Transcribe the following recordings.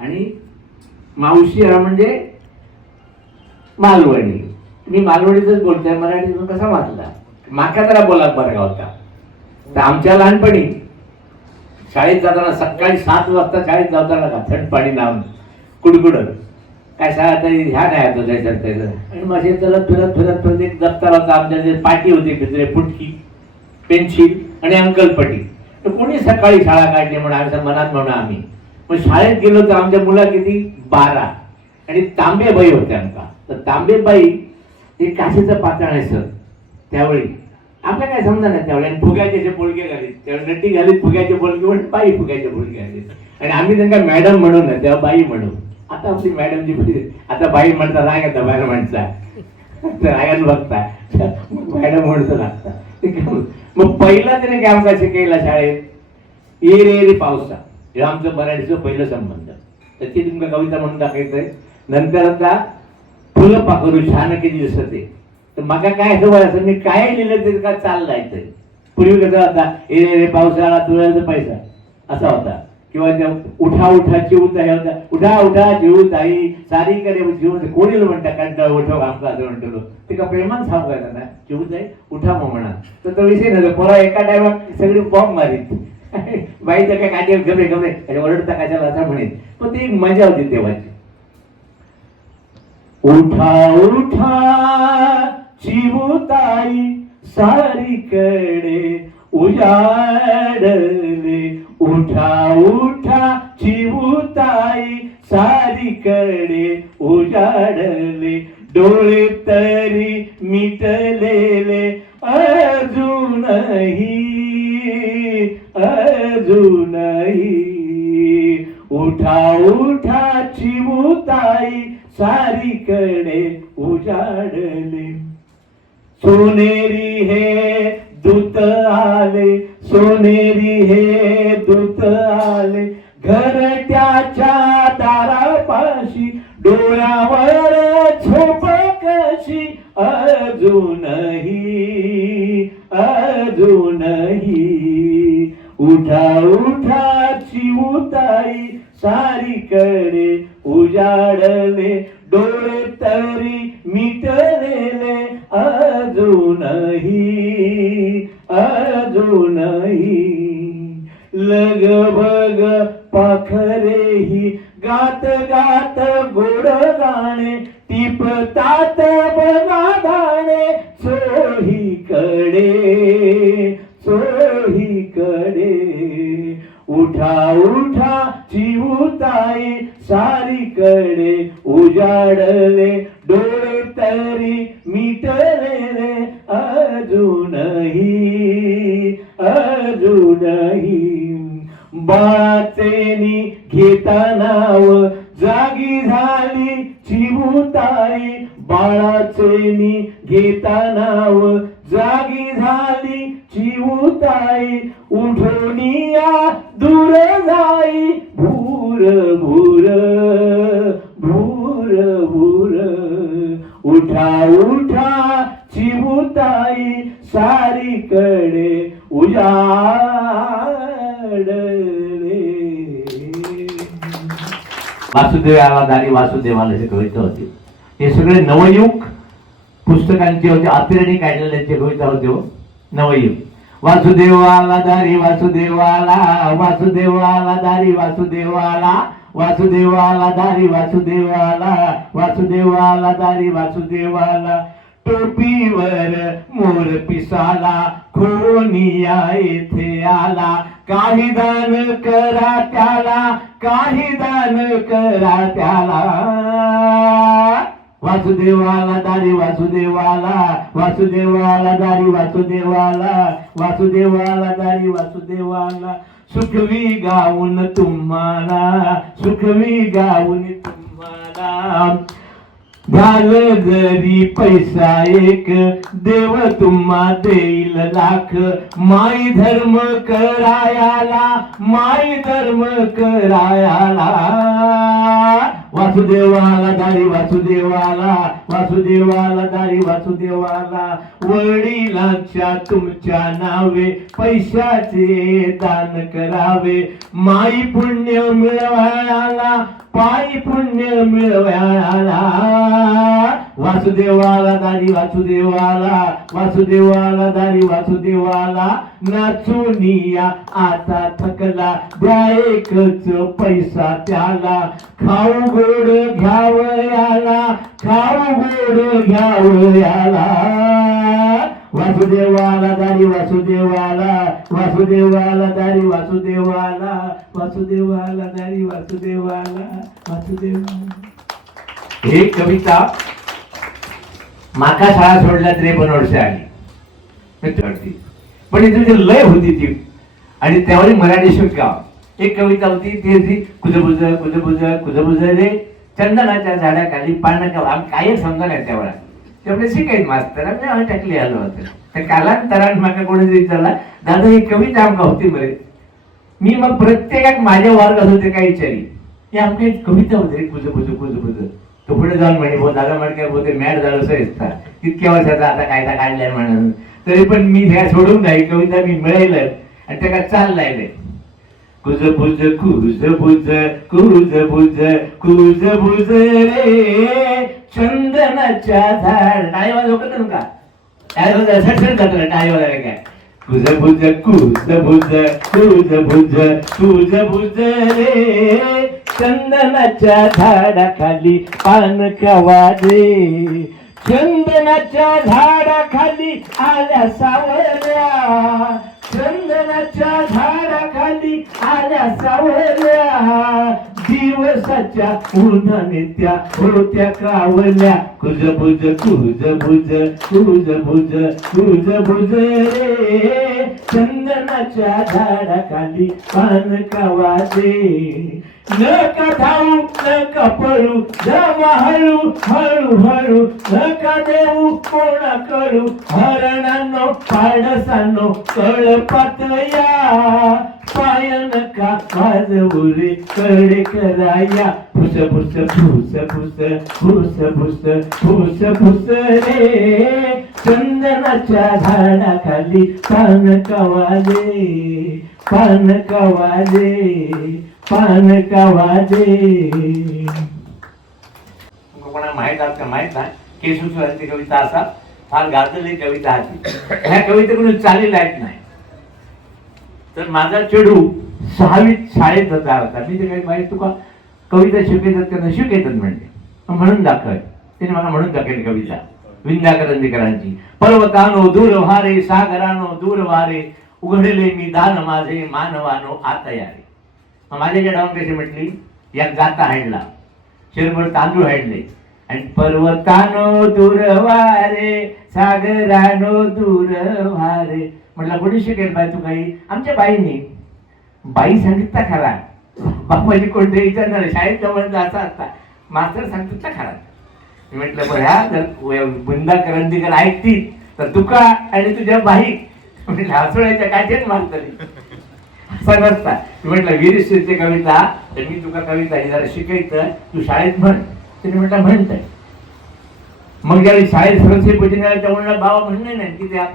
आणि मावशी हा म्हणजे मालवणी. मी मालवणीतच बोलतोय मराठीतून कसा वाचला? माका जरा बोला बरं होता. तर आमच्या लहानपणी शाळेत जाताना सकाळी सात वाजता शाळेत जाताना का थंड पाणी लावून कुडकुडत. काय शाळा तरी ह्या नाही होतं त्याच्यात त्याचं. आणि माझे चलत फिरत फिरत फिरत एक दप्तर होता आमच्या जे पाटी होती भिजरे फुटकी पेन्सिल आणि अंकलपटी तर कोणी सकाळी शाळा काढली म्हणून आमच्या मनात म्हणा आम्ही. पण शाळेत गेलो तर आमच्या मुला किती? बारा. आणि तांबेबाई होत्या आमका तर तांबेबाई हे काशीचं पातळ आहे सर. त्यावेळी आपल्या काय समजा नाही त्यावेळी? आणि फुग्याचे जे बोलके घालीत त्यावेळी नटी घालीत फुग्याचे बोलके म्हणून बाई फुग्याचे बोलके घालीत आणि आम्ही त्यांना मॅडम म्हणू ना तेव्हा बाई म्हणू आता आपली मॅडमची जी म्हणजे, आता बाई म्हणता राग येता बाहेर म्हणता. तर रागात बघता. मॅडम म्हणतो लागता. मग पहिला त्याने काय आमचा शिकायला शाळेत? ये रे रे पावसा. हे आमचं मराठीचं पहिलं संबंध. त्याची ते तुमका कविता म्हणून दाखवायचंय नंतर आता फुलं पाखरू छान किती दिसते तर मका काय हवं असं मी काय लिहिलं तरी का चाल जायचंय पूर्वी कसं होता ए रे पावसाळा तुळ्याचा पैसा. असा होता. किंवा त्या उठा उठा चिवता हे होता. उठा उठा चिवताई सारी करे जीवन कोणी म्हणता कंटाळ उठव आमचा असं म्हणतो ते का प्रेमान सांगू ना ना चिवताई उठा मग म्हणा. तर तो विषय नव्हता पोरा एका टायमात सगळी बॉम्ब मारित. बाईच्या काय काय गमरे गमरे अरे ओरडता कशाला असं म्हणे पण ती एक मजा होती तेव्हाची. उठा उठा चिमुताई सारीकडे उजाडले. उठा उठा चिमुताई सारीकडे उजाडले. डोळे तरी मिटलेले अजूनही अजूनही उठा उठा चिमुताई सारीकडे उजाडले. सोनेरी हे दूत आले सोनेरी हे दूत आले. घरट्याच्या दारापाशी डोळ्यावर झोप कशी? अजून उठा उठा चिमुताई सारीकडे उजाडले डोळे तरी मिटलेले अजूनही अजूनही. लगभग पाखरेही गात गात गोड गाणे टिपतात बघा दाणे सोही कडे उठा उठा चिवताई सारीकडे उजाडले डोळे तरी मिटलेले अजूनही अजूनही. बाळाचेनी घेता नाव जागी झाली चिवताई बाळाचेनी घेता नाव जागी झाली चिवताई उठोनिया वासुदेवाला दारी वासुदेवाला हे कविता होती. हे सगळे नवयुग पुस्तकांचे होते. अतिरणी काढलेले जे कविता होते हो नवयुग. वासुदेवाला दारी वासुदेवाला वासुदेवाला दारी वासुदेवाला वासुदेवाला दारी वासुदेवाला वासुदेवाला दारी वासुदेवाला. टोपीवर मोर पिसाला खोनिया येथे आला. काही दान करा त्याला काही दान करा त्याला. वासुदेवाला दारी वासुदेवाला वासुदेवाला दारी वासुदेवाला वासुदेवाला दारी वासुदेवाला. सुखवी गाऊन तुम्हाला सुखवी गाऊन तुम्हाला. झालं जरी पैसा एक देव तुम्हा देईल लाख. माई धर्म करायाला माई धर्म करायाला. वासुदेवाला दारी वासुदेवाला वासुदेवाला दारी वासुदेवाला. वडिलांच्या तुमच्या नावे पैशाचे दान करावे. माई पुण्य मिळवायला पायी पुण्य मिळवायला. वासुदेवाला दारी वासुदेवाला वासुदेवाला दारी वासुदेवाला नाचुनिया आता थकला द्या एकच पैसा त्याला. खाऊ गोड घ्यावयाला खाऊ गोड घ्यावयाला वासुदेवाला दारी वासुदेवाला वासुदेवाला दारी वासुदेवाला वासुदेवाला दारी वासुदेवाला वासुदेवाला हे कविता माका शाळा सोडल्या त्रेपन्न पण वर्ष आली. पण इथे लय होती ती. आणि त्यावर मराठी शिका एक कविता होती ती होती कुजबुज कुजबुज कुजबुज रे चंदनाच्या झाडाखाली पानं का आम्ही काही समजा नाही त्यावेळा त्यामुळे शिकायत मास्तर आम्ही टाकली आलो होतं. त्या कालांतरान म्हाका कोणी विचारला दादा ही कविता आमका होती मरे. मी मग प्रत्येकात माझ्या वर्गात होते काही विचारी. हे आमका एक कविता होती रे कुजबुज कुजबुज. तो पुढे जाऊन म्हणे भाऊ दादा म्हणते बोलते मॅड झालं असं इतक्या वर्षाचा आता कायदा काढलाय म्हणून. तरी पण मी ह्या सोडून नाही कविता मी मिळायला आणि त्या चाललाय कुज बुज कुज बुज कुज बुज कुज बुज रे. चंदनाच्या झाड. टाळीवाला लोक का? सटसट जातो ना काय? कुज बुज कुज बुज कुज बुज कुज बुज रे. चंदनाच्या झाडाखाली पान कवाजे. चंदनाच्या झाडाखाली आल्या सावल्या. चंदनाच्या झाडाखाली आल्या सावल्या. दिवसाच्या उन्हाने त्या होत्या कावल्या. कुज बुज कुज भुज कुज भुज कुज भुज रे. चंदनाच्या झाडाखाली पान कावाजे न का धावू न पळू जमा हळू हळू हळू न का देऊ कोणा कळू हरणांनो पाडसानो कळ पाय पायन का वाजवू उरे कडे कराया फुस फुस फुस फुस फुस फुस फुस फुस रे चंदनाच्या झाडाखाली पान कवाले पान कवाले पान कवाले. कोणा माहीत आहात का माहीत ना केशवची कविता असा फार गाजलेली कविता आहे ह्या कवितेकडून चालेल लाइट नाही. तर माझा चेडू सहावीत शाळेत होता होता मी ते काही माहिती तुका कविता शिकवतात का नाही शिकवतात म्हणजे म्हणून दाखव त्याने मला म्हणून दाखवली कविता. विंध्या करंदीकरांची. पर्वतानो दूर वारे सागरानो दूर वारे उघडले मी दान माझे मानवानो आता यारे मग माझ्या डाऊन कशी म्हटली या गाता हाडला शिरभर तांदूळ हाडले आणि पर्वतानो दूर सागरानो दूर वारे म्हटलं कोणी शिकेल बाई तू काही? आमच्या बाईने. बाई सांगितला खरा. बापाची इतर विचारणार शाळेत जवळ असा असता मास्तर सांगितला खरा. मी म्हटलं बरं ह्या जर बुंदा करंदीकर ऐकतील तर तुका आणि तुझ्या बाई? म्हटलं हसवण्याच्या काठेत मानतली असा नसता. मी म्हटलं वीरश्रीचे कविता तर मी तुका कविता ही जरा शिकायचं तू शाळेत म्हण. तिने म्हटलं म्हणतंय. मग ज्यावेळी शाळेत सरस्वती पूजन म्हणलं बाबा म्हणणे नाही की त्या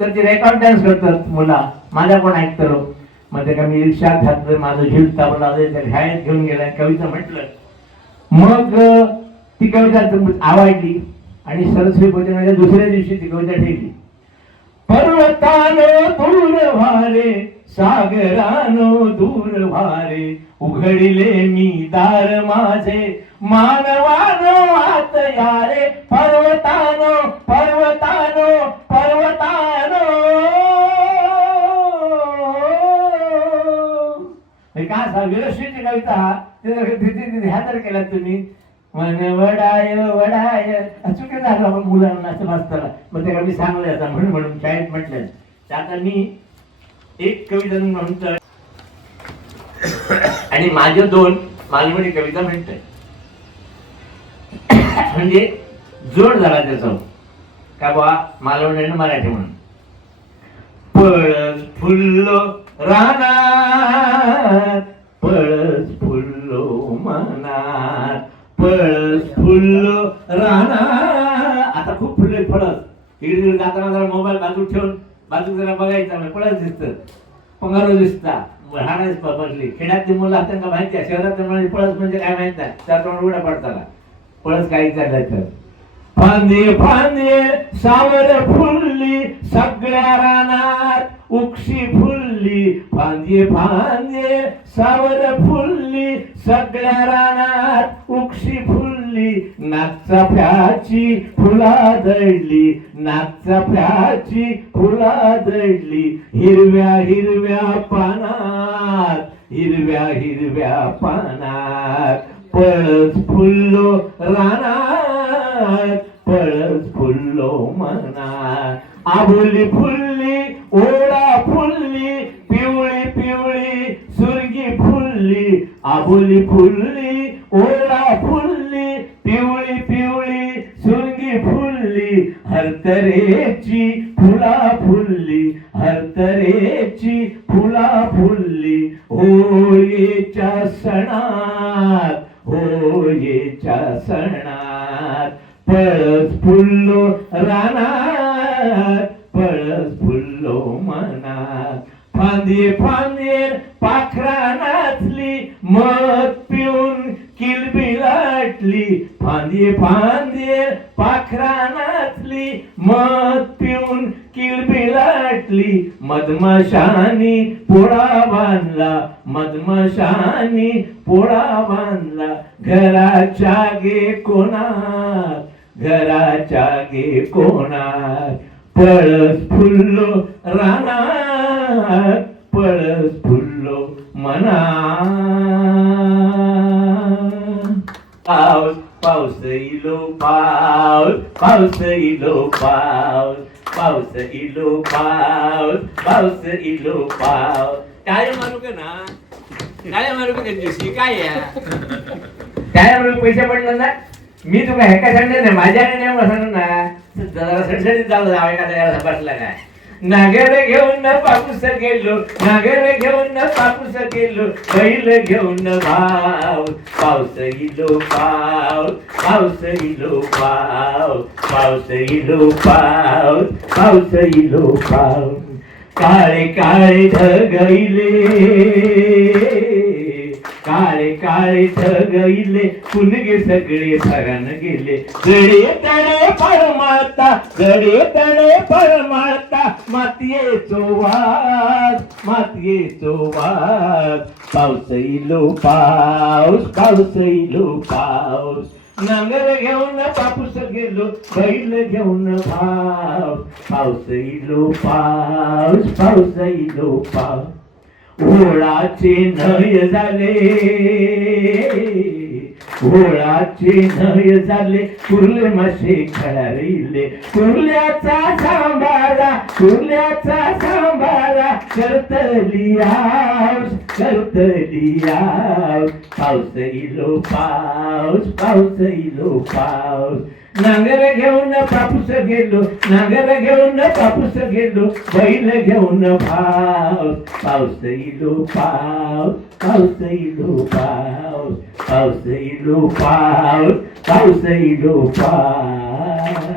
तर ते रेकॉर्ड डान्स करतात मुला. माझ्या कोण ऐकतं मग ते का मी रिक्षात घातलं माझं झील ताबला त्या शाळेत घेऊन गेला कविता म्हटलं. मग ती कविता आवडली आणि सरस्वती पूजनाच्या दुसऱ्या दिवशी ती कविता ठेवली. पर्वतानो दूर वारे सागरानो दूर वारे उघडिले मी दार माझे. मानवानो आत यारे पर्वतानो पर्वतानो पर्वतानो. हे का असा विरश्रीची कविता हा? ह्या तर केला तुम्ही. मन वडाय वडाय. चुके झालं मग मुलांना असं वाचताना मग ते मी सांगलं आता म्हणून म्हणून शाळेत म्हटलं. तर आता मी एक कविता म्हणतोय आणि माझे दोन मालवणी कविता म्हणतोय. म्हणजे जोड झाला त्याचा. का बा मालवणी आणि मराठी म्हणून. पळस फुल्ल रानात पळस फुल्लो मनात पळस खूप फुलले फळत इकडे तिकडे जाताना जरा मोबाईल बाजू ठेवून बाजू जरा बघायचा म्हणजे फळच दिसत पंगारो दिसता. राहणारच बसली खेड्यातली मुलं त्यांना माहिती आहे शहरातली म्हणजे फळस म्हणजे काय माहीत नाही. त्याप्रमाणे उड्या पडताना. फळस काही चाललं तर फांदे फांदे सावर फुलली सगळ्या रानात उक्षी फुलली. फांदे फांदे सावर फुलली सगळ्या रानात उक्षी फुल नागचा फ्याची फुला दळली नागचा फ्याची फुला दळली. हिरव्या हिरव्या पानात हिरव्या हिरव्या पानात. पळस फुल्लो रानात पळस फुल्लो मनात. आबोली फुलली ओडा फुलली पिवळी पिवळी सुरगी फुलली. आबोली फुलली ओडा फुलली. हरतरेची फुला फुलली हरतरेची फुला फुलली. होळीच्या सणात होळीच्या सणात पळस फुल्लो रानात पळस फुल्लो मनात. फांदे फांदे पाखरा नाचली मध पिऊन किलबिलाटली. फांदे फांदे मधमाशानी पोळा बांधला मधमाशानी पोळा बांधला घराच्या गे कोणार घराच्या गे कोणार पळस फुल्लो रानात पळस फुल्लो मना पाऊस पाऊस इलो पाऊस पाऊस इलो पाऊस. पाऊस इलो पाऊस पाऊस इलो पाऊस. टाळ्या मारू का ना? काय मारू का त्यांच्याशी काय आहे पैसे पडले ना? मी तुला हेका सांगणार नाही माझ्याकडे नाही सांगणार ना. जरा सडसडीत जाऊ जाऊ एखाद्या बसला काय नागर घेऊन पापूस गेलो नागर घेऊन पापूस गेलो बैल घेऊन भाव पाऊस इलो पाव पाऊस इलो पाव पाऊस इलो पाव पाऊस इलो पाव. काळे काळे ढगईले. काळे काळे ढगईले कुणगे सगळे सरण गेले. गडे तणे परमाता गडे तणे परमाता मातीयेचो चोवास मातीयेचो चोवास पाऊस इलो पाऊस पाऊस इलो पाऊस. नांगर घेऊन पापूस गेलो बैल घेऊन भाव. पाऊस इलो पाऊस पाऊस इलो पाऊस. ओळाचे नय झाले. ओळाचे नय झाले. कुर्ले मासे खेळारिले कुर्ल्याचा सांभाळा कुर्ल्याचा सांभाळा. करतली आऊस करतली आऊस पाऊस इलो पाऊस पावस इलो पाऊस. नांगर घेऊन पापूस गेलो नांगर घेऊन पापूस गेलो बैल घेऊन भाव पाऊस इलो पाऊस पाऊस इलो पाऊस पाऊस इलो पाऊस पाऊस इलो पाऊस.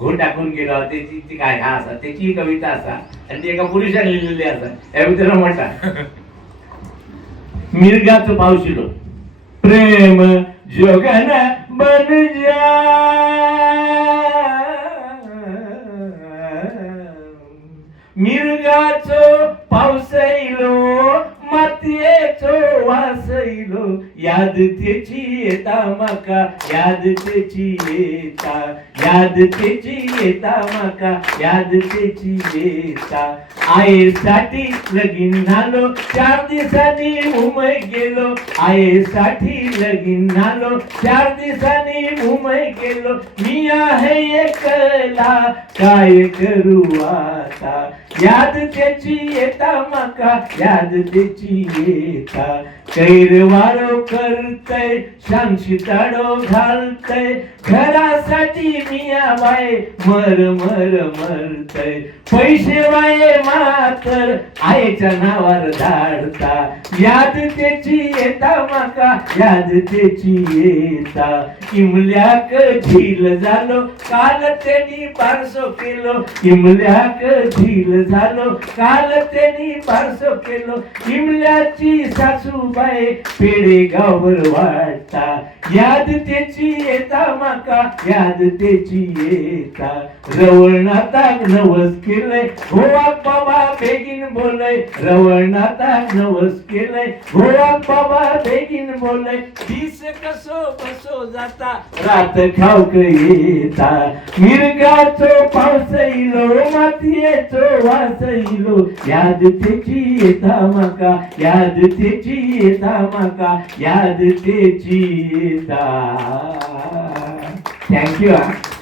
घोट टाकून गेलो त्याची ती काय हा असा त्याची कविता असा आणि ती एका पुरुषाने लिहिलेली असा. या मित्राला म्हणता मिरगाचं पावशिलो प्रेम जोगन बन जा मिरगाचो पावस इलो मातयेचो वास इलो याद तेची येता माका याद तेची येता याद तेची येता माका याद तेची येता. आईसाठी लगीन झालो चार दिवसांनी मुंबई गेलो. आईसाठी लगीन झालो चार दिवसांनी मुंबई गेलो. मी आहे एकला काय करू आता? याद त्याची येता माका याद त्याची येता. कैर वारो करतय शांशी ताडो घालतय घरासाठी मिया बाय मर मर मरतय. पैसे वाये मातर आईच्या नावावर धाडता. याद त्याची येता माका याद त्याची येता. इमल्याक झील झालो काल त्यांनी बारसो केलो. इमल्याक झील झालो काल त्यांनी बारसो केलो. इमल्याची सासूबाई पेडे गावर वाटता याद त्याची येता नका याद त्याची येता? रवणाता नवस केलंय. हो बाबा बेगीन बोलय. रवणाता नवस केलंय. हो बाबा बेगीन बोलय. दिस कसो बसो जाता? रात खाऊक येता. मिरगाचो पावस इलो मातयेचो वास इलो. याद त्याची येता मका याद त्याची येता मका याद त्याची येता. Thank you.